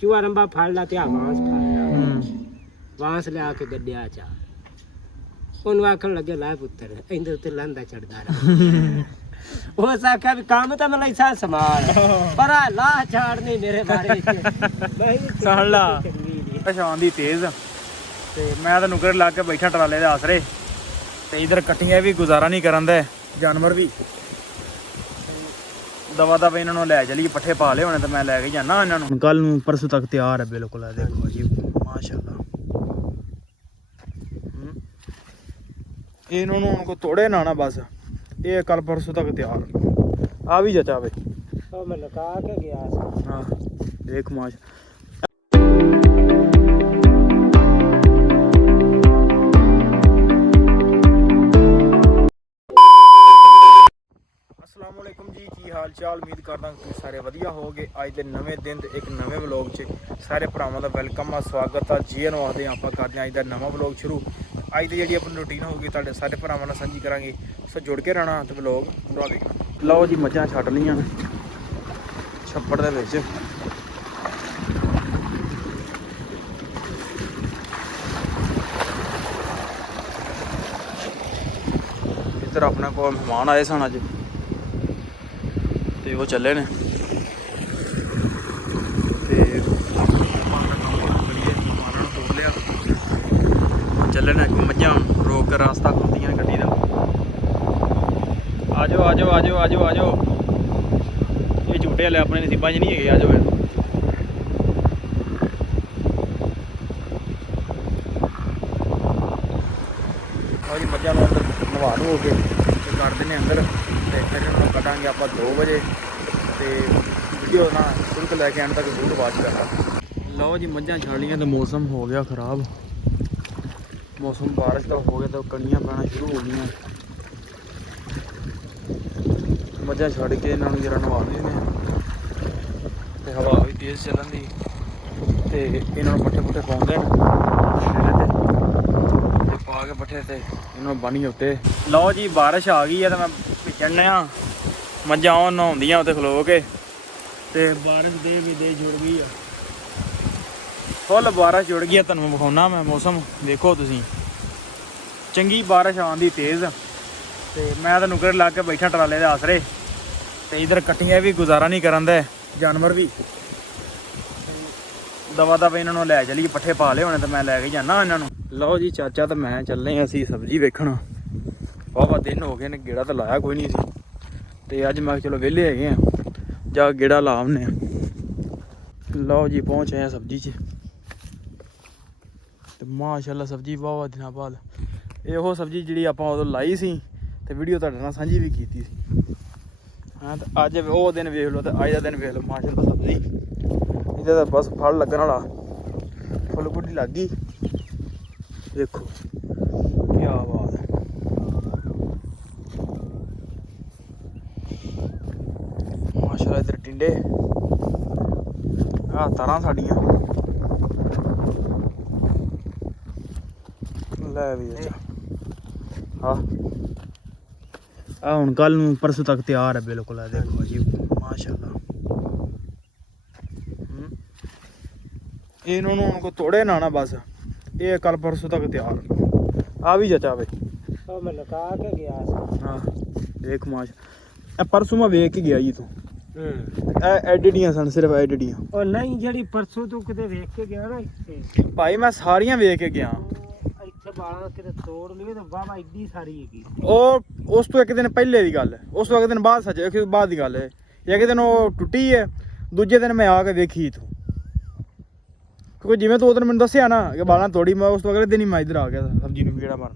ਚੂਹਾ ਰੰਬਾ ਫੜ ਲਾ ਤੇ ਆ ਵਾਂਸ ਫੜ ਲਾ। ਹੂੰ। ਵਾਂਸ ਲਿਆ ਕੇ ਗੱਡਿਆ ਚਾ। ਉਹਨੂੰ ਆਖਣ ਲੱਗੇ ਲੈ ਪੁੱਤਰ ਇਹਦੇ ਉੱਤੇ ਲੰਦਾ ਚੜਦਾ ਰਹਾ। ਉਹ ਸਾਖਾ ਵੀ ਕੰਮ ਤਾਂ ਮੈਨੂੰ ਇਸਾ ਸਮਾਨ ਪਰ ਆ ਲਾ ਛਾੜ ਨਹੀਂ ਮੇਰੇ ਬਾਰੇ। ਚ ਨਹੀਂ ਸੁਣ ਲਾ। ਚੰਗੀ ਨੀ। ਪਛਾਣ ਦੀ ਤੇਜ਼। ਤੇ ਮੈਂ ਤਾਂ ਨੁਕਰ ਲਾ ਕੇ ਬੈਠਾ ਟਰਾਲੇ ਦੇ ਆਸਰੇ। ਤੇ ਇਧਰ ਕੱਟੀਆਂ ਵੀ ਗੁਜ਼ਾਰਾ ਨਹੀਂ ਕਰਨ ਦੇ। ਜਾਨਵਰ ਵੀ। ਦਵਾ ਦਵਾ ਇਹਨਾਂ ਨੂੰ ਲੈ ਚਲੀ ਪੱਠੇ ਪਾ ਲਏ ਹੋਣੇ ਤੇ ਮੈਂ ਲੈ ਕੇ ਜਾਣਾ ਇਹਨਾਂ ਨੂੰ। ਕੱਲ ਨੂੰ ਪਰਸੋਂ ਤੱਕ ਤਿਆਰ ਹੈ ਬਿਲਕੁਲ ਆ ਦੇਖੋ ਜੀ ਮਾਸ਼ਾਅੱਲਾ। ਇਹਨਾਂ ਨੂੰ ਹੁਣ ਕੋ ਤੋੜੇ ਨਾ ਨਾ ਬਸ ਇਹ ਕੱਲ ਪਰਸੋਂ ਤੱਕ ਤਿਆਰ। ਆ ਵੀ ਜਚਾਵੇ ਉਹ ਮੈਂ ਲਗਾ ਕੇ ਗਿਆ ਸੀ। ਹਾਂ ਦੇਖ ਮਾਸ਼ ਹਾਲ ਚਾਲ ਉਮੀਦ ਕਰਦਾ ਕਿ ਤੁਸੀਂ ਸਾਰੇ ਵਧੀਆ ਹੋਵੋਗੇ। ਅੱਜ ਦੇ ਨਵੇਂ ਦਿਨ ਦੇ ਇੱਕ ਨਵੇਂ ਵਲੌਗ 'ਚ ਸਾਰੇ ਭਰਾਵਾਂ ਦਾ ਵੈਲਕਮ ਆ, ਸਵਾਗਤ ਆ। ਜੀ ਨੂੰ ਆਖਦੇ ਹਾਂ, ਆਪਾਂ ਕਰਦੇ ਹਾਂ ਅੱਜ ਦਾ ਨਵਾਂ ਵਲੌਗ ਸ਼ੁਰੂ। ਅੱਜ ਦੀ ਜਿਹੜੀ ਆਪਣੀ ਰੁਟੀਨ ਹੋਊਗੀ, ਤੁਹਾਡੇ ਸਾਰੇ ਭਰਾਵਾਂ ਨਾਲ ਸਾਂਝੀ ਕਰਾਂਗੇ। ਸੋ ਜੁੜ ਕੇ ਰਹਿਣਾ ਤੇ ਵਲੌਗ ਪੂਰਾ ਦੇਖਣਾ ਲਓ ਜੀ, ਮੱਝਾਂ ਛੱਡ ਲੀਆਂ ਛੱਪੜ ਦੇ ਵਿੱਚ। ਇੱਧਰ ਆਪਣੇ ਕੋਲ ਮਹਿਮਾਨ ਆਏ ਸਨ ਅੱਜ। ਤੇ ਉਹ ਚੱਲੇ ਨੇ। ਤੇ ਚੱਲੇ ਨੇ ਮੱਝਾਂ ਰੋਕ ਕੇ ਰਾਸਤਾ ਖੁੱਲਦੀਆਂ ਨੇ ਗੱਡੀ ਦਾ। ਆਜੋ ਆਜੋ ਆਜੋ ਆਜੋ ਆਜੋ। ਇਹ ਝੂਟੇ ਵਾਲੇ ਆਪਣੇ ਨਸੀਬਾਂ 'ਚ ਨਹੀਂ ਹੈਗੇ, ਆਜੋ ਫਿਰ। ਆਹ ਜੀ, ਮੱਝਾਂ ਨੂੰ ਅੰਦਰ ਨਵਾ ਧੋ ਕੇ ਤੇ ਕਰ ਦਿੰਦੇ ਅੰਦਰ ਤੇ ਫਿਰ ਇਹਨਾਂ ਨੂੰ ਕੱਢਾਂਗੇ ਆਪਾਂ 2 ਵਜੇ ਤੇ ਵੀਡੀਓ ਨਾ ਸ਼ੁਰੂ ਤੋਂ ਲੈ ਕੇ ਐਂਡ ਤੱਕ ਜ਼ਰੂਰ ਵਾਚ ਕਰਨਾ। ਲਓ ਜੀ, ਮੱਝਾਂ ਛੱਡ ਲੀਆਂ ਤੇ ਮੌਸਮ ਹੋ ਗਿਆ ਖਰਾਬ। ਮੌਸਮ ਬਾਰਿਸ਼ ਦਾ ਹੋ ਗਿਆ ਤਾਂ ਕਣੀਆਂ ਪੈਣਾ ਸ਼ੁਰੂ ਹੋ ਗਈਆਂ। ਮੱਝਾਂ ਛੱਡ ਕੇ ਇਹਨਾਂ ਨੂੰ ਜਰਾ ਨਵਾ ਦਿੰਦੇ ਹਾਂ। ਤੇ ਹਵਾ ਵੀ ਤੇਜ਼ ਚੱਲਣ ਦੀ। ਤੇ ਇਹਨਾਂ ਨੂੰ ਪੱਠੇ ਪੁੱਠੇ ਪਾਉਂਦੇ ਨੇ ਪਾ ਕੇ ਪੱਠੇ ਤੇ ਇਹਨਾਂ ਬੰਨੀ ਉੱਤੇ। ਲਓ ਜੀ, ਬਾਰਿਸ਼ ਆ ਗਈ ਆ ਤੇ ਮੈਂ ਭਿੱਜਣ ਆ ਮੱਝਾਂ ਉਹ ਨਹਾਉਂਦੀਆਂ ਉੱਤੇ ਖਲੋ ਕੇ। ਤੇ ਬਾਰਿਸ਼ ਦੇ ਵੀ ਦੇ ਜੁੜ ਗਈ ਆ। ਫੁੱਲ ਬਾਰਿਸ਼ ਜੁੜ ਗਈ ਆ, ਤੁਹਾਨੂੰ ਵਿਖਾਉਣਾ ਮੈਂ ਮੌਸਮ। ਦੇਖੋ ਤੁਸੀਂ। ਚੰਗੀ ਬਾਰਿਸ਼ ਆਉਂਦੀ ਤੇਜ਼। ਤੇ ਮੈਂ ਤਾਂ ਨੁਕਰ ਲਾ ਕੇ ਬੈਠਾ ਟਰਾਲੇ ਦੇ ਆਸਰੇ। ਤੇ ਇਧਰ ਕੱਟੀਆਂ ਵੀ ਗੁਜ਼ਾਰਾ ਨਹੀਂ ਕਰਨ ਦੇ, ਜਾਨਵਰ ਵੀ। ਦਵਾ ਦਵਾ ਇਹਨਾਂ ਨੂੰ ਲੈ ਚਲੀ ਪੱਠੇ ਪਾ ਲਏ ਹੋਣੇ ਤੇ ਮੈਂ ਲੈ ਕੇ ਜਾਣਾ ਇਹਨਾਂ ਨੂੰ। ਲਓ ਜੀ, ਚਾਚਾ ਤੇ ਮੈਂ ਚੱਲੇ ਹਾਂ ਅਸੀਂ ਸਬਜ਼ੀ ਵੇਖਣ। ਵਾਵਾ ਦਿਨ ਹੋ ਗਏ ਨੇ, ਗੇੜਾ ਤਾਂ ਲਾਇਆ ਕੋਈ ਨਹੀਂ ਸੀ ਤੇ ਅੱਜ ਮੈਂ ਕਿਹਾ ਚਲੋ ਵਿਹਲੇ ਹੈਗੇ ਆ, ਜਾ ਗੇੜਾ ਲਾ ਆਉਂਦੇ ਲਓ ਜੀ, ਪਹੁੰਚੇ ਆਏ ਆ ਸਬਜ਼ੀ 'ਚ। ਤੇ ਮਾਸ਼ਾਅੱਲਾ ਸਬਜ਼ੀ ਵਾਵਾ ਦਿਨਾਂ ਬਾਅਦ। ਇਹ ਉਹ ਸਬਜ਼ੀ ਜਿਹੜੀ ਆਪਾਂ ਉਦੋਂ ਲਾਈ ਸੀ ਤੇ ਵੀਡੀਓ ਤੁਹਾਡੇ ਨਾਲ ਸਾਂਝੀ ਵੀ ਕੀਤੀ ਸੀ। ਹਾਂ, ਤੇ ਅੱਜ ਉਹ ਦਿਨ ਵੇਖ ਲਓ ਤੇ ਅੱਜ ਦਾ ਦਿਨ ਵੇਖ ਲਓ, ਮਾਸ਼ਾਅੱਲਾ ਸਬਜ਼ੀ। ਇਹਦਾ ਤਾਂ ਬਸ ਫਲ ਲੱਗਣ ਵਾਲਾ। ਫੁੱਲ ਗੁੱਡੀ ਲੱਗ ਗਈ। ਦੇਖੋ। ਕੀ ਬਾਤ ਹੈ। ਮਾਸ਼ਾਅੱਲਾ ਇਧਰ ਟਿੰਡੇ। ਆ ਤਾਰਾਂ ਸਾਡੀਆਂ। ਲੈ ਵੀ ਹਾਂ ਆ ਹੁਣ ਕੱਲ ਨੂੰ ਪਰਸੋਂ ਤੱਕ ਤਿਆਰ ਹੈ ਬਿਲਕੁਲ ਆ ਦੇਖੋ ਜੀ। ਮਾਸ਼ਾਅੱਲਾ। ਇਹਨਾਂ ਨੂੰ ਕੋ ਤੋੜੇ ਨਾ ਨਾ ਬਸ। ਇਹ ਕੱਲ ਪਰਸੋਂ ਤੱਕ ਤਿਆਰ ਆ ਵੀ ਜਚਾਵੇ ਉਹ ਮੈਂ ਲਗਾ ਕੇ ਗਿਆ ਸੀ। ਹਾਂ ਦੇਖ ਮਾਸ਼ ਇਹ ਪਰਸੋਂ ਮੈਂ ਵੇਖ ਕੇ ਗਿਆ ਜੀ ਤੂੰ। ਹੂੰ। ਇਹ ਐਡਿਟੀਆਂ ਸਨ ਸਿਰਫ ਐਡਿਟੀਆਂ ਉਹ ਨਹੀਂ ਜਿਹੜੀ ਪਰਸੋਂ ਤੂੰ ਕਿਤੇ ਵੇਖ ਕੇ ਗਿਆ ਨਾ ਇੱਥੇ। ਭਾਈ ਮੈਂ ਸਾਰੀਆਂ ਵੇਖ ਕੇ ਗਿਆ। ਇੱਥੇ ਬਾਲਾਂ ਕਿਤੇ ਤੋੜ ਲਈ ਤੇ ਵਾਵਾ ਇੱਡੀ ਸਾਰੀ ਹੈਗੀ। ਉਹ ਉਸ ਤੋਂ ਇੱਕ ਦਿਨ ਪਹਿਲੇ ਦੀ ਗੱਲ ਹੈ। ਉਸ ਤੋਂ ਇੱਕ ਦਿਨ ਬਾਅਦ ਸੱਚ ਇੱਕ ਬਾਅਦ ਦੀ ਗੱਲ ਹੈ। ਇੱਕ ਦਿਨ ਉਹ ਟੁੱਟੀ ਹੈ ਦੂਜੇ ਦਿਨ ਮੈਂ ਆ ਕੇ ਵੇਖੀ ਤੂੰ। ਕਿਉਂਕਿ ਜਿਵੇਂ ਤੂੰ ਉਹ ਦਿਨ ਮੈਨੂੰ ਦੱਸਿਆ ਨਾ ਕਿ ਬਾਲਾਂ ਤੋੜੀ ਮੈਂ ਉਸ ਤੋਂ ਅਗਲੇ ਦਿਨ ਹੀ ਮੈਂ ਇੱਧਰ ਆ ਗਿਆ ਸਬਜ਼ੀ ਨੂੰ ਕਿਹੜਾ ਮਾਰਨ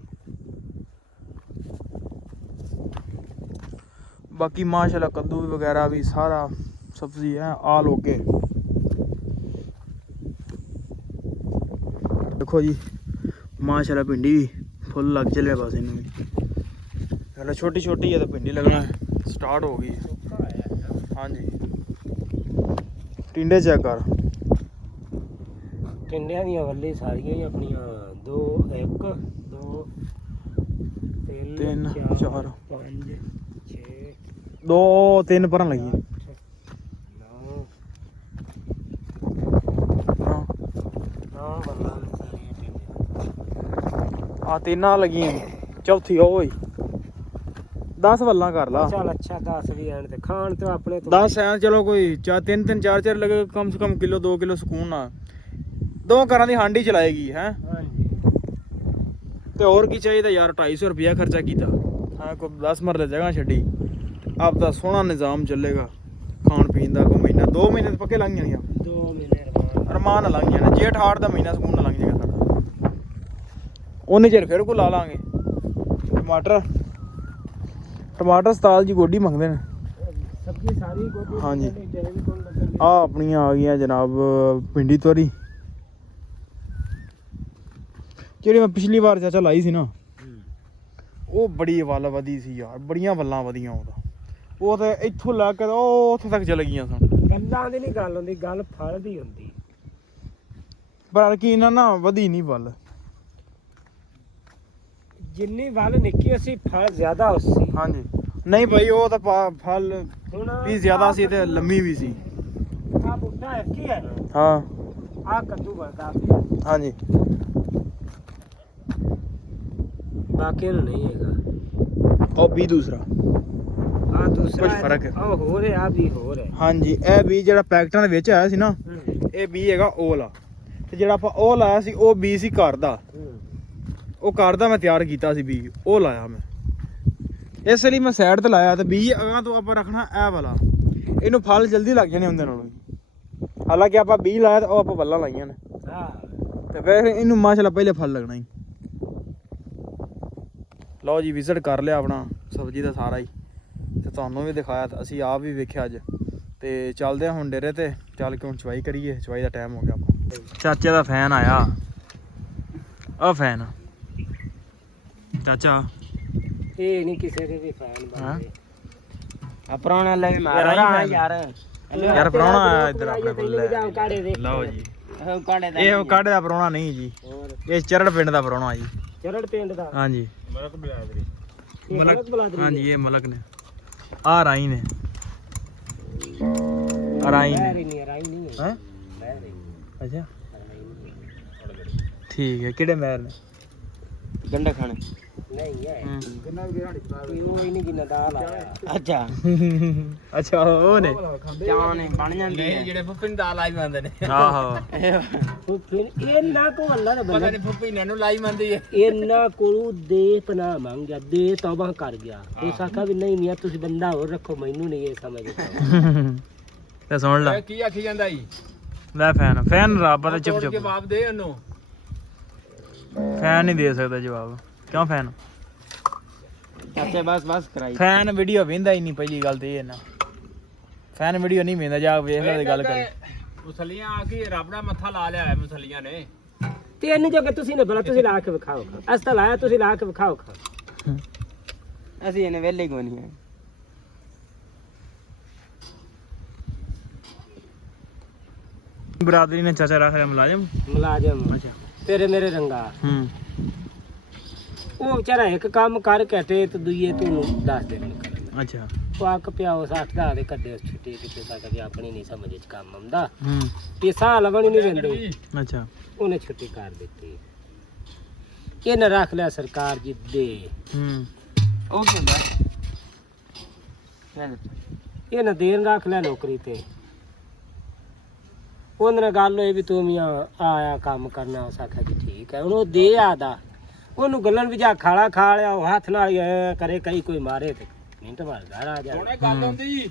ਬਾਕੀ ਮਾਸ਼ਾਅੱਲਾ ਕੱਦੂ ਵਗੈਰਾ ਵੀ ਸਾਰਾ ਸਬਜ਼ੀ ਹੈ ਆਲ ਓਕੇ ਦੇਖੋ ਜੀ ਮਾਸ਼ਾਅੱਲਾ ਭਿੰਡੀ ਵੀ ਫੁੱਲ ਲੱਗ ਚੱਲਿਆ ਬਸ ਇਹਨੂੰ ਵੀ। ਹਲੇ ਛੋਟੀ ਛੋਟੀ ਹੈ ਤਾਂ ਭਿੰਡੀ ਲੱਗਣਾ ਸਟਾਰਟ ਹੋ ਗਈ। ਹੈ। ਸੁੱਕਾ ਆਇਆ ਹਾਂਜੀ। ਟਿੰਡੇ ਚੈੱਕ ਕਰ। ਟਿੰਡਿਆਂ ਦੀਆਂ ਵੱਲੇ ਸਾਰੀਆਂ ਹੀ ਆਪਣੀਆਂ। 2 1 2 3 4 5 6 2 3 ਭਰਨ ਲੱਗੀ। ਆ ਤਿੰਨਾਂ ਲੱਗੀਆਂ ਚੌਥੀ ਓਏ 10 ਵੱਲਾਂ ਕਰ ਲਾ। ਚਲ ਅੱਛਾ 10 ਵੀ ਐਣ ਤੇ ਖਾਣ ਤੇ ਆਪਣੇ ਤੋਂ 10 ਐਣ ਚਲੋ ਕੋਈ ਚਾ ਤਿੰਨ ਤਿੰਨ ਚਾਰ ਚਾਰ ਲਗੇ। ਕਮ ਸੇ ਕਮ ਕਿਲੋ 2 ਕਿਲੋ ਸਕੂਨ ਆ। ਦੋ ਘਰਾਂ ਦੀ ਹਾਂਡੀ ਚਲਾਏਗੀ ਹੈ? ਹਾਂਜੀ। ਤੇ ਹੋਰ ਕੀ ਚਾਹੀਦਾ ਯਾਰ 250 ਰੁਪਿਆ ਖਰਚਾ ਕੀਤਾ। ਹਾਂ ਕੋਈ 10 ਮਰਲੇ ਜਗ੍ਹਾ ਛੱਡੀ। ਆਪ ਦਾ ਸੋਹਣਾ ਨਿਜ਼ਾਮ ਚੱਲੇਗਾ ਖਾਣ ਪੀਣ ਦਾ ਕੋਈ ਮਹੀਨਾ। 2 ਮਹੀਨੇ ਪੱਕੇ ਲੰਘ ਜਾਣੀਆਂ। 2 ਮਹੀਨੇ ਰਮਾਨ ਅਰਮਾਨ ਲੰਘ ਜਾਣਾ। ਜੇਠ ਹਾੜ ਦਾ ਮਹੀਨਾ ਸਕੂਨ ਲੰਘ ਜਾਏਗਾ ਸਾਡਾ ਉਹਨੇ ਚਿਰ ਫਿਰ ਕੋ ਲਾ ਲਾਂਗੇ। ਟਮਾਟਰ। ਟਮਾਟਰ ਸਤਾਲ ਜੀ ਗੋਡੀ ਮੰਗਦੇ ਨੇ। ਸਬਜ਼ੀ ਸਾਰੀ ਗੋਭੀ ਹਾਂਜੀ। ਆ ਆਪਣੀਆਂ ਆ ਗਈਆਂ ਜਨਾਬ ਪਿੰਡੀ ਤੋਰੀ। ਜਿਹੜੀ ਮੈਂ ਪਿਛਲੀ ਵਾਰ ਚਾਚਾ ਲਾਈ ਸੀ ਨਾ ਉਹ ਬੜੀ ਵੱਲ ਵਧੀ ਸੀ ਯਾਰ ਬੜੀਆਂ ਵੱਲਾਂ ਵਧੀਆਂ ਉਹਦਾ। ਉਹ ਤਾਂ ਇੱਥੋਂ ਲੈ ਕੇ ਉਹ ਉੱਥੇ ਤੱਕ ਚਲ ਗਈਆਂ ਸਨ। ਗੱਲਾਂ ਦੀ ਨਹੀਂ ਗੱਲ ਹੁੰਦੀ ਗੱਲ ਫਲ ਦੀ ਹੁੰਦੀ। ਪਰ ਕੀ ਇਹਨਾਂ ਨਾ ਵਧੀ ਨਹੀਂ ਵੱਲ। ਜਿੰਨੀ ਵੱਲ ਨਿੱਕੀ ਸੀ ਫਲ ਜ਼ਿਆਦਾ ਉਸ ਸੀ ਹਾਂਜੀ। ਨਹੀਂ ਭਾਈ ਉਹ ਤਾਂ ਪਾ- ਫਲ ਵੀ ਜ਼ਿਆਦਾ ਸੀ ਤੇ ਲੰਮੀ ਵੀ ਸੀ। ਆ ਬੁੱਢਾ ਇੱਕ ਹੀ ਹੈ। ਨਾ ਹਾਂ। ਆ ਕੱਦੂ ਵਰਗਾ ਪਿਆ। ਹਾਂਜੀ। ਬਾਕੀ ਨੂੰ ਨਹੀਂ ਹੈਗਾ। ਉਹ ਵੀ ਦੂਸਰਾ। ਆ ਦੂਸਰਾ ਕੁਛ ਫ਼ਰਕ ਹੈ। ਉਹ ਹੋਰ ਹੈ ਆ ਵੀ ਹੋਰ ਹੈ। ਹਾਂਜੀ ਇਹ ਵੀ ਜਿਹੜਾ ਪੈਕਟਾਂ ਦੇ ਵਿੱਚ ਆਇਆ ਸੀ ਨਾ ਇਹ ਬੀ ਹੈਗਾ ਉਹ ਵਾਲਾ। ਤੇ ਜਿਹੜਾ ਆਪਾਂ ਉਹ ਲਾਇਆ ਸੀ ਉਹ ਬੀ ਸੀ ਘਰ ਦਾ। ਉਹ ਘਰ ਦਾ ਮੈਂ ਤਿਆਰ ਕੀਤਾ ਸੀ ਬੀ ਉਹ ਲਾਇਆ ਮੈਂ। ਇਸ ਲਈ ਮੈਂ ਸਾਈਡ ਤੇ ਲਾਇਆ ਤੇ ਬੀ ਅਗਾਂ ਤੋਂ ਆਪਾਂ ਰੱਖਣਾ ਇਹ ਵਾਲਾ। ਇਹਨੂੰ ਫਲ ਜਲਦੀ ਲੱਗ ਜਾਣੇ ਹੁੰਦੇ ਨਾਲੋਂ। ਵੀ। ਹਾਲਾਂਕਿ ਆਪਾਂ ਬੀ ਲਾਇਆ ਤੇ ਉਹ ਆਪਾਂ ਵੱਲਾਂ ਲਾਈਆਂ ਨੇ। ਹਾਂ। ਤੇ ਵੈਸੇ ਇਹਨੂੰ ਮਾਸ਼ਾਅੱਲਾ ਪਹਿਲੇ ਫਲ ਲੱਗਣਾ ਹੀ। ਲਓ ਜੀ ਵਿਜ਼ਿਟ ਕਰ ਲਿਆ ਆਪਣਾ ਸਬਜ਼ੀ ਦਾ ਸਾਰਾ ਹੀ। ਤੇ ਤੁਹਾਨੂੰ ਵੀ ਦਿਖਾਇਆ ਅਸੀਂ ਆਪ ਵੀ ਵੇਖਿਆ ਅੱਜ। ਤੇ ਚੱਲਦੇ ਆ ਹੁਣ ਡੇਰੇ ਤੇ ਚੱਲ ਕੇ ਹੁਣ ਚਵਾਈ ਕਰੀਏ। ਚਵਾਈ ਦਾ ਟਾਈਮ ਹੋ ਗਿਆ ਆਪਾਂ। ਚਾਚੇ ਦਾ ਫੈਨ ਆਇਆ। ਆ ਫੈਨ ਚਾਚਾ। ਇਹ ਨਹੀਂ ਕਿਸੇ ਦੇ ਵੀ ਫੈਨ? ਬਣਦੇ ਆ ਪੁਰਾਣਾ ਲੈ ਮਾਰਾ ਯਾਰ ਯਾਰ। ਆਇਆ ਇੱਧਰ ਆਪਣੇ ਕੋਲ ਲੈ। ਲਓ ਜੀ। ਉਹ ਕਾੜੇ ਦਾ ਇਹ ਕਾੜੇ ਦਾ ਪ੍ਰਾਹੁਣਾ ਨਹੀਂ ਜੀ। ਇਹ ਚਰੜ ਪਿੰਡ ਦਾ ਪ੍ਰਾਹੁਣਾ ਜੀ। ਚਰੜ ਪਿੰਡ ਦਾ? ਹਾਂਜੀ। ਮਲਕ ਬਲਾਦਰੀ। ਹਾਂਜੀ ਇਹ ਮਲਕ ਨੇ। ਆ ਰਾਈ ਨੇ। ਆ ਰਾਈ ਨੇ। ਰਾਈ ਨਹੀਂ ਰਾਈ ਨਹੀਂ ਹੈ। ਅੱਛਾ। ਠੀਕ ਹੈ ਕਿਹੜੇ ਮਹਿਰ ਨੇ ਗੰਡਾ ਖਾਣੇ ਨਹੀਂ ਹੈ। ਹੂੰ। ਕਿੰਨਾ ਵੀ ਦਿਹਾੜੀ ਪਾ ਉਹ ਹੀ ਨਹੀਂ ਜਿੰਨਾ ਦਾਲ ਆਇਆ ਅੱਛਾ। ਅੱਛਾ ਉਹ ਨੇ। ਚਾਹ ਨੇ ਬਣ ਜਾਂਦੀ ਹੈ। ਜਿਹੜੇ ਫੁੱਫੀ ਨੂੰ ਦਾਲ ਆਈ ਮੰਨਦੇ ਨੇ। ਆਹੋ। ਫੁੱਫੀ ਇਹਨਾਂ ਕੋ ਅੱਲਾ ਦਾ ਬੰਦਾ ਫੁੱਫੀ ਨੇ ਨੂੰ ਲਾਈ ਮੰਦੀ ਹੈ। ਇਹਨਾਂ ਕੋਲੋਂ ਦੇ ਪਨਾ ਮੰਗ ਗਿਆ ਦੇ ਤੌਬਾ ਕਰ ਗਿਆ। ਉਸ ਆਖਾ ਵੀ ਨਹੀਂ ਮੀਆਂ ਤੁਸੀਂ ਬੰਦਾ ਹੋਰ ਰੱਖੋ ਮੈਨੂੰ ਨਹੀਂ ਇਹ ਸਮਝ। ਤੇ ਸੁਣ ਲੈ। ਕੀ ਆਖੀ ਜਾਂਦਾ ਈ? ਲੈ ਫੈਨ ਫੈਨ ਰੱਬ ਦਾ ਚੁੱਪ ਚੁੱਪ ਜਵਾਬ ਦੇ ਉਹਨੂੰ। ਫੈਨ ਨਹੀਂ ਦੇ ਸਕਦਾ ਜਵਾਬ। ਕਿਉਂ ਫੈਨ? ਚਾਚੇ ਬਸ ਬਸ ਕਰਾਈ। ਫੈਨ ਵੀਡੀਓ ਵੇਂਦਾ ਹੀ ਨਹੀਂ ਪਹਿਲੀ ਗੱਲ ਤੇ ਇਹ ਨਾ। ਫੈਨ ਵੀਡੀਓ ਨਹੀਂ ਵੇਂਦਾ ਜਾ ਵੇਖ ਲੈ ਤੇ ਗੱਲ ਕਰੇ। ਮੁਸਲੀਆਂ ਆ ਕੇ ਰੱਬ ਦਾ ਮੱਥਾ ਲਾ ਲਿਆ ਹੈ ਮੁਸਲੀਆਂ ਨੇ। ਤੇ ਇਹਨੂੰ ਜੋ ਕਿ ਤੁਸੀਂ ਨੇ ਬਲਾ ਤੁਸੀਂ ਲਾ ਕੇ ਵਿਖਾਓ। ਅਸ ਤਾਂ ਲਾਇਆ ਤੁਸੀਂ ਲਾ ਕੇ ਵਿਖਾਓ। ਖਾ ਅਸੀਂ ਇਹਨੇ ਵੇਲੇ ਕੋ ਨਹੀਂ ਹੈ ਬਰਾਦਰੀ ਨੇ ਚਾਚਾ ਰੱਖ ਲਿਆ ਮੁਲਾਜ਼ਮ। ਮੁਲਾਜ਼ਮ। ਅੱਛਾ। ਤੇਰੇ ਮੇਰੇ ਰੰਗਾ। ਹੂੰ। ਉਹ ਵਿਚਾਰਾ ਇੱਕ ਕੰਮ ਕਰ ਕੇ ਹਟੇ ਤੇ ਦੂਏ ਤੂੰ ਦੱਸ ਦੇ ਮੈਨੂੰ ਕਰਨ ਅੱਛਾ। ਆਕ ਪਿਆ ਉਸ ਅੱਠ ਦਾ ਦੇ ਕੱਢੇ ਉਸ ਛੁੱਟੀ ਕਿਤੇ ਸਾਡਾ ਵੀ ਆਪਣੀ ਨਹੀਂ ਸਮਝ ਚ ਕੰਮ ਆਉਂਦਾ। ਹੂੰ। ਇਹ ਸਾਹ ਲਵਣ ਹੀ ਨਹੀਂ ਦਿੰਦੇ। ਅੱਛਾ। ਉਹਨੇ ਛੁੱਟੀ ਕਰ ਦਿੱਤੀ। ਇਹਨੇ ਰੱਖ ਲਿਆ ਸਰਕਾਰ ਜੀ ਦੇ। ਹੂੰ। ਉਹ ਕਹਿੰਦਾ ਇਹਨੇ ਦੇਰ ਰੱਖ ਲਿਆ ਨੌਕਰੀ ਤੇ। ਉਹਦੇ ਨਾਲ ਗੱਲ ਹੋਈ ਵੀ ਤੂੰ ਮੀਆਂ ਆਇਆ ਕੰਮ ਕਰਨਾ ਉਸ ਆਖਿਆ ਜੀ ਠੀਕ ਹੈ। ਹੁਣ ਉਹ ਦੇ ਆਦਾ। ਉਹਨੂੰ ਗੱਲਣ ਵੀ ਜਾ ਖਾਲਾ ਖਾ ਲਿਆ ਉਹ ਹੱਥ ਨਾਲ ਹੀ ਐਂ ਕਰੇ ਕਈ ਕੋਈ ਮਾਰੇ ਤੇ ਮਿੰਟ ਬਾਅਦ ਘਰ ਆ ਜਾ। ਹੁਣੇ ਗੱਲ ਹੁੰਦੀ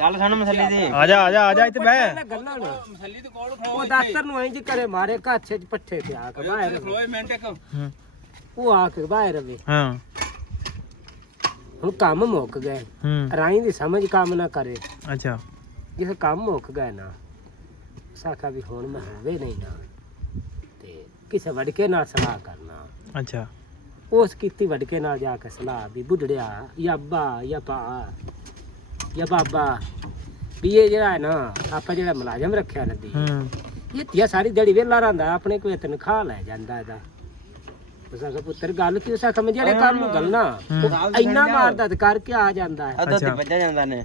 ਗੱਲ ਸਾਨੂੰ ਮਸਲੇ ਦੇ। ਆ ਜਾ ਆ ਜਾ ਆ ਜਾ ਇੱਥੇ ਬਹਿ। ਗੱਲਾਂ ਨੂੰ। ਮਸਲੀ ਤੇ ਕੋਲ ਉਹ ਦਫ਼ਤਰ ਨੂੰ ਇੰਜ ਕਰੇ ਮਾਰੇ ਕਾਛੇ ਚ ਪੱਠੇ ਤੇ ਆ ਕੇ ਬਾਹਰ ਖਲੋਏ ਮਿੰਟ ਇੱਕ। ਹੂੰ ਉਹ ਆ ਕੇ ਬਾਹਰ ਰਵੇ। ਹਾਂ। ਹੁਣ ਕੰਮ ਮੁੱਕ ਗਏ ਹੂੰ। ਰਾਈ ਦੀ ਸਮਝ ਕੰਮ ਨਾ ਕਰੇ। ਅੱਛਾ। ਜਿਸ ਕੰਮ ਮੁੱਕ ਗਏ ਨਾ ਸਾਖਾ ਵੀ ਹੁਣ ਮੈਂ ਹੋਵੇ ਨਹੀਂ ਨਾ। ਕਿਸੇ ਵੜਕੇ ਨਾਲ ਸਲਾਹ ਕਰਨਾ। ਅੱਛਾ। ਉਸ ਕੀਤੀ ਵੜਕੇ ਨਾਲ ਜਾ ਕੇ ਸਲਾਹ ਵੀ ਬੁੱਢੜਿਆ ਜਾਂ ਅੱਬਾ ਜਾਂ ਭਾ ਜਾਂ ਬਾਬਾ ਵੀ ਇਹ ਜਿਹੜਾ ਹੈ ਨਾ ਆਪਾਂ ਜਿਹੜਾ ਮੁਲਾਜ਼ਮ ਰੱਖਿਆ ਨਦੀ ਹੂੰ। ਇਹ ਧੀਆ ਸਾਰੀ ਦਿਹਾੜੀ ਵੇਲਾ ਰਹਿੰਦਾ ਆਪਣੇ ਕੋਈ ਤਨਖਾਹ ਲੈ ਜਾਂਦਾ ਇਹਦਾ। ਉਸ ਆਖਾ ਪੁੱਤਰ ਗੱਲ ਕੀ ਉਸ ਮੈਂ ਜਿਹੜੇ ਕੰਮ ਨੂੰ ਗਲਣਾ ਉਹ ਇੰਨਾ ਮਾਰਦਾ ਤੇ ਕਰਕੇ ਆ ਜਾਂਦਾ ਹੈ। ਅੱਛਾ। ਜਾਂਦਾ ਨੇ।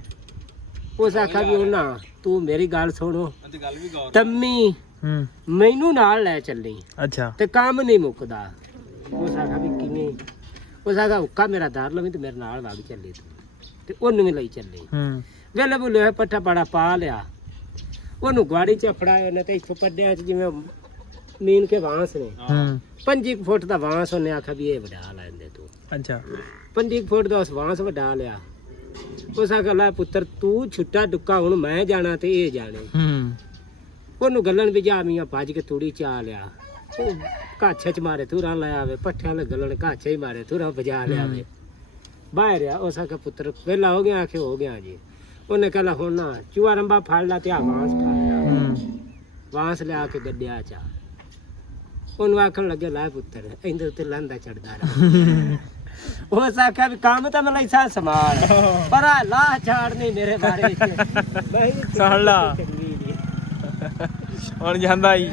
ਉਸ ਆਖਾ ਵੀ ਉਹਨਾਂ ਤੂੰ ਮੇਰੀ ਗੱਲ ਸੁਣੋ। ਤੇ ਗੱਲ ਵੀ ਗੌਰ ਤੰਮੀ ਹੂੰ। ਮੈਨੂੰ ਨਾਲ ਲੈ ਚੱਲੀ। ਅੱਛਾ। ਤੇ ਕੰਮ ਨਹੀਂ ਮੁੱਕਦਾ। ਉਸ ਆਖਾ ਵੀ ਕਿਵੇਂ? ਉਸ ਆਖਾ ਹੁੱਕਾ ਮੇਰਾ ਦਾਰ ਲਵੀਂ ਤੇ ਮੇਰੇ ਨਾਲ ਵਗ ਚੱਲੇ ਤੂੰ। ਤੇ ਉਹਨੂੰ ਵੀ ਲਈ ਚੱਲੇ। ਹੂੰ। ਵੇਲੇ ਬੁਲੇ ਪੱਠਾ ਬੜਾ ਪਾ ਲਿਆ। ਉਹਨੂੰ ਗਾੜੀ ਚ ਫੜਾਇਆ ਉਹਨੇ ਤੇ ਇੱਥੋਂ ਪੱਡਿਆਂ ਚ ਜਿਵੇਂ ਮੀਨ ਕੇ ਵਾਂਸ ਨੇ। ਹੂੰ। ਪੰਜੀ ਕੁ ਫੁੱਟ ਦਾ ਵਾਂਸ ਉਹਨੇ ਆਖਿਆ ਵੀ ਇਹ ਵਡਾ ਲੈਂਦੇ ਤੂੰ। ਅੱਛਾ। ਪੰਜੀ ਕੁ ਫੁੱਟ ਦਾ ਉਸ ਵਾਂਸ ਵਡਾ ਲਿਆ। ਉਸ ਆਖਿਆ ਲੈ ਪੁੱਤਰ ਤੂੰ ਛੁੱਟਾ ਡੁੱਕਾ ਹੁਣ ਮੈਂ ਜਾਣਾ ਤੇ ਇਹ ਜਾਣੇ। ਹੂੰ। ਉਹਨੂੰ ਗੱਲਣ ਵੀ ਜਾ ਮੀਆਂ ਭੱਜ ਕੇ ਤੂੜੀ ਚਾ ਲਿਆ। ਉਹ ਕਾਛੇ ਚ ਮਾਰੇ ਤੁਰਾਂ ਲਾਇਆ ਵੇ ਪੱਠਿਆਂ ਨਾਲ ਗੱਲਣ ਕਾਛੇ ਹੀ ਮਾਰੇ ਤੁਰਾਂ ਵਜਾ ਲਿਆ ਵੇ। ਬਾਹਰ ਆ ਉਸ ਆਖਿਆ ਪੁੱਤਰ ਵੇਲਾ ਹੋ ਗਿਆ ਆਖੇ ਹੋ ਗਿਆ ਜੀ। ਉਹਨੇ ਕਹਲਾ ਹੁਣ ਨਾ ਚੂਆ ਰੰਬਾ ਫੜ ਲਾ ਤੇ ਆ ਵਾਂਸ ਫੜ ਵਾਂਸ ਲਿਆ ਕੇ ਗੱਡਿਆ ਚਾ ਉਹਨੂੰ ਆਖਣ ਲੱਗੇ ਲੈ ਪੁੱਤਰ ਇਹਦੇ ਉੱਤੇ ਲੰਦਾ ਚੜਦਾ ਰਹਾ। ਉਹ ਸਾਖਿਆ ਵੀ ਕੰਮ ਤਾਂ ਮੈਂ ਲੈਸਾ ਸਮਾਨ ਪਰ ਆ ਲਾਹ ਛਾੜ ਨਹੀਂ ਮੇਰੇ ਬਾਰੇ। ਮੈਂ ਸਾੜ ਲਾ। ਨੀ। ਹੁਣ ਜਾਂਦਾ ਹੀ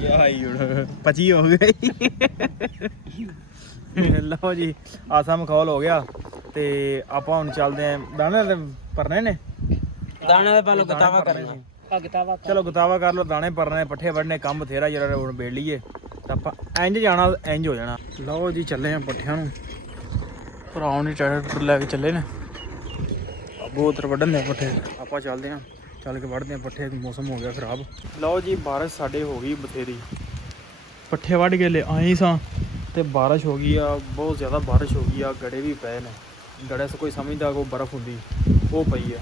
ਗਿਆ ਹੀ ਹੁਣ ਪਚੀ ਹੋ ਗਈ। ਲਓ ਜੀ ਆਸਾ ਮਖੌਲ ਹੋ ਗਿਆ ਤੇ ਆਪਾਂ ਹੁਣ ਚੱਲਦੇ ਆਂ ਦਾਣੇ ਤੇ ਭਰਨੇ ਨੇ? ਦਾਣੇ ਦੇ ਦਾਣੇ ਗਤਾਵਾ ਕਰਨਾ। ਆ ਗਤਾਵਾ ਚਲੋ ਗੁਤਾਵਾ ਕਰ ਲਓ ਦਾਣੇ ਭਰਨੇ ਪੱਠੇ ਵੱਢਣੇ ਕੰਮ ਬਥੇਰਾ ਜਿਹੜਾ ਹੁਣ ਵੇੜ ਲਈਏ। ਤਾਂ ਆਪਾਂ ਇੰਜ ਜਾਣਾ ਇੰਜ ਹੋ ਜਾਣਾ। ਲਓ ਜੀ ਚੱਲੇ ਆਂ ਪੱਠਿਆਂ ਨੂੰ। ਭਰਾਉਂ ਨੇ ਟਰੈਕਟਰ ਲੈ ਕੇ ਚੱਲੇ ਨੇ। ਬੋਤਰ ਵੱਢਣ ਦੇ ਪੱਠੇ। ਆਪਾਂ ਚੱਲਦੇ ਆਂ ਚੱਲ ਕੇ ਵੱਢਦੇ ਆਂ ਪੱਠੇ ਮੌਸਮ ਹੋ ਗਿਆ ਖਰਾਬ। ਲਓ ਜੀ ਬਾਰਿਸ਼ ਸਾਡੇ ਹੋ ਗਈ ਬਥੇਰੀ। ਪੱਠੇ ਵੱਢ ਕੇ ਲੈ ਆਏ ਸਾਂ। ਤੇ ਬਾਰਿਸ਼ ਹੋ ਗਈ ਆ ਬਹੁਤ ਜ਼ਿਆਦਾ ਬਾਰਿਸ਼ ਹੋ ਗਈ ਆ ਗੜੇ ਵੀ ਪਏ ਨੇ। ਗੜੇ ਸੇ ਕੋਈ ਸਮਝਦਾ ਕੋਈ ਬਰਫ਼ ਹੁੰਦੀ ਉਹ ਪਈ ਆ।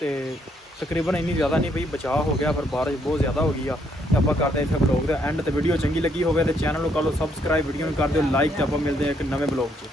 ਤੇ ਤਕਰੀਬਨ ਇੰਨੀ ਜ਼ਿਆਦਾ ਨਹੀਂ ਪਈ ਬਚਾਅ ਹੋ ਗਿਆ ਪਰ ਬਾਰਿਸ਼ ਬਹੁਤ ਜ਼ਿਆਦਾ ਹੋ ਗਈ ਆ। ਤੇ ਆਪਾਂ ਕਰਦੇ ਇੱਥੇ ਬਲੌਗ ਦਾ ਐਂਡ ਤੇ ਵੀਡੀਓ ਚੰਗੀ ਲੱਗੀ ਹੋਵੇ ਤੇ ਚੈਨਲ ਨੂੰ ਕਰ ਲਓ ਸਬਸਕ੍ਰਾਈਬ ਵੀਡੀਓ ਨੂੰ ਕਰ ਦਿਓ ਲਾਈਕ ਤੇ ਆਪਾਂ ਮਿਲਦੇ ਹਾਂ ਇੱਕ ਨਵੇਂ ਬਲੌਗ 'ਚ।